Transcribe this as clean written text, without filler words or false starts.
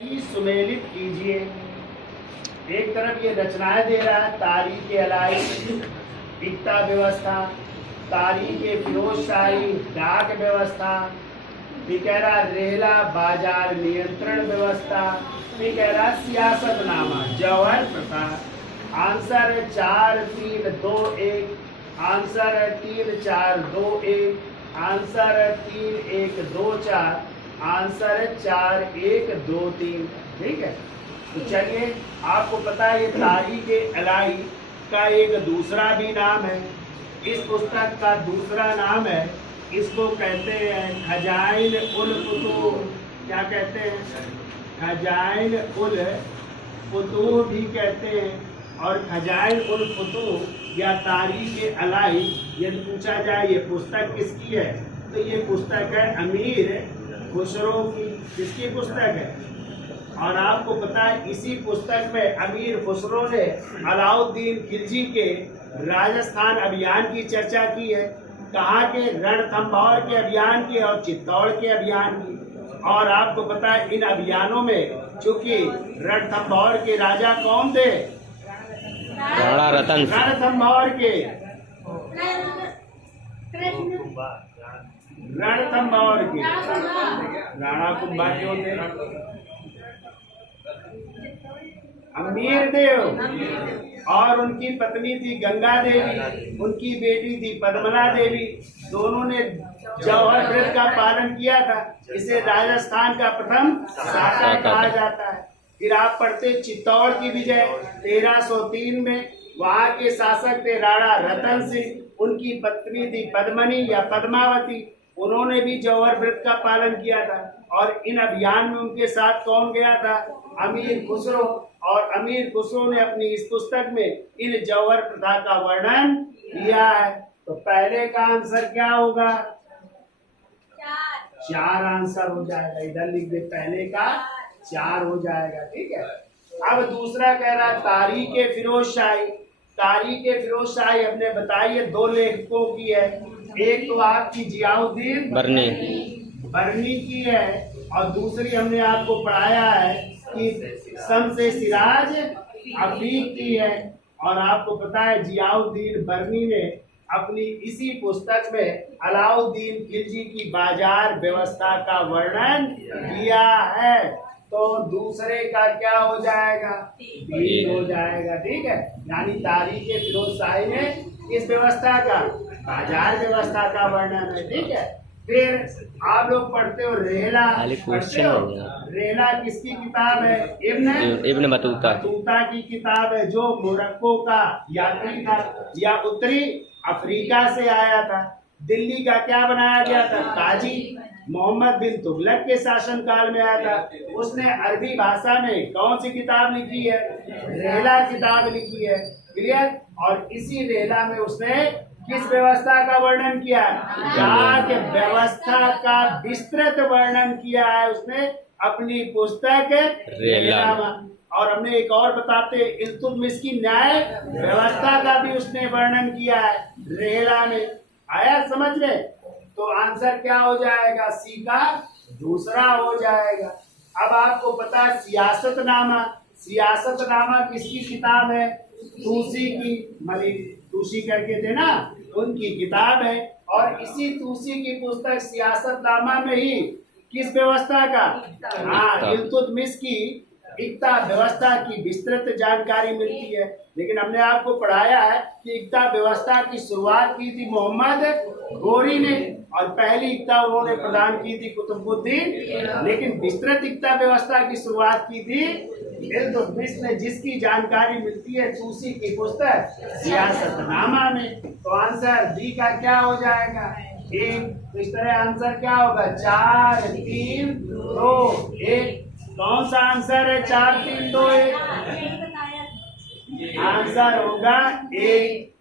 सुमेलित कीजिए। एक तरफ ये रचनाएं दे रहा है, तारीख अलाई, इक्ता व्यवस्था, तारीख फिरोज शाही, डाक व्यवस्था, फिर कह रहा रेला बाजार नियंत्रण व्यवस्था, फिर कह रहा सियासतनामा, जौहर प्रथा। आंसर है 4 3 2 1, आंसर है 3 4 2 1, आंसर है 3 1 2 4, आंसर है 4 1 2 3। ठीक है, तो चलिए, आपको पता है ये तारीख अलाई का एक दूसरा भी नाम है। इस पुस्तक का दूसरा नाम है, इसको कहते हैं खजाइन उल फुतूह। क्या कहते हैं? खजाइन उल फुतूह भी कहते हैं। और खजाइन उल फुतूह या तारीख अलाई, यदि पूछा जाए ये पुस्तक किसकी है, तो ये पुस्तक है अमीर खुसरो की। किसकी पुस्तक है? और आपको पता है इसी पुस्तक में अमीर खुसरो ने अलाउद्दीन खिलजी के राजस्थान अभियान की चर्चा की है। कहाँ के? रणथंभौर के अभियान की और चित्तौड़ के अभियान की। और आपको पता है इन अभियानों में चूंकि रणथंभौर के राजा कौन थे? राणा रतन। रणथंभौर के रणथंभौर के राणा कुंभा क्यों थे? अमीर देव और उनकी पत्नी थी गंगा देवी, उनकी बेटी थी पद्मला देवी। दोनों ने जौहर व्रत का पालन किया था। इसे राजस्थान का प्रथम शाका कहा जाता है। फिर आप पढ़ते चित्तौड़ की विजय 1303 में। वहाँ के शासक थे राणा रतन सिंह, उनकी पत्नी थी पद्मनी या पद्मावती। उन्होंने भी जौहर व्रत का पालन किया था। और इन अभियान में उनके साथ कौन गया था? अमीर खुसरो। और अमीर खुसरो ने अपनी इस पुस्तक में इन जौहर प्रथा का वर्णन किया है। तो पहले का आंसर क्या होगा? 4 आंसर हो जाएगा। इधर लिख दे, पहले का 4 हो जाएगा। ठीक है, अब दूसरा कह रहा तारीख फिरोज शाही। तारीख फिरोज शाही हमने बताई है 2 लेखकों की है। एक तो आपकी जियाउद्दीन बरनी की है, और दूसरी हमने आपको पढ़ाया है कि शम्स-ए सिराज अफरीक की है। और आपको पता है जियाउद्दीन बरनी ने अपनी इसी पुस्तक में अलाउद्दीन खिलजी की बाजार व्यवस्था का वर्णन किया है। तो दूसरे का क्या हो जाएगा? 3 हो जाएगा। ठीक है, यानी तारीख फिरोज शाही में इस व्यवस्था का बाजार व्यवस्था का वर्णन है। ठीक है, फिर आप लोग पढ़ते हो रेला। पढ़ते हो रेला किसकी किताब है? इब्न बतूता की किताब है, जो मोरक्को का यात्री था या उत्तरी अफ्रीका से आया था। दिल्ली का क्या बनाया गया था? काजी। मोहम्मद बिन तुगलक के शासन काल में आया था। उसने अरबी भाषा में कौन सी किताब लिखी है? रेला किताब लिखी है। क्लियर? और इसी रेला में उसने किस व्यवस्था का वर्णन किया है? डाक व्यवस्था का विस्तृत वर्णन किया है उसने अपनी पुस्तक रेला में। और हमने एक और बताते, इल्तुतमिश की न्याय व्यवस्था का भी उसने वर्णन किया है रेला में। आया समझ में? तो आंसर क्या हो जाएगा? सी का दूसरा हो जाएगा। अब आपको पता है सियासतनामा। सियासतनामा किसकी किताब है? तुसी की। मलिक तुसी करके थे ना, उनकी किताब है। और इसी तुसी की पुस्तक सियासतनामा में ही किस व्यवस्था का? हाँ, इल्तुतमिश की इक्ता व्यवस्था की विस्तृत जानकारी मिलती है। लेकिन हमने आपको पढ़ाया है कि इक्ता व्यवस्था की शुरुआत की थी मोहम्मद गोरी ने, और पहली इक्ता उन्होंने प्रदान की थी कुतुबुद्दीन। लेकिन विस्तृत इक्ता व्यवस्था की शुरुआत की थी इल्तुतमिश ने, जिसकी जानकारी मिलती है तुसी की पुस्तक सियासतनामा में। तो आंसर डी का क्या हो जाएगा? 1। तो इस तरह आंसर क्या होगा? 4 3 2 1। कौन सा आंसर है? 4 3 2 1। आंसर होगा 1।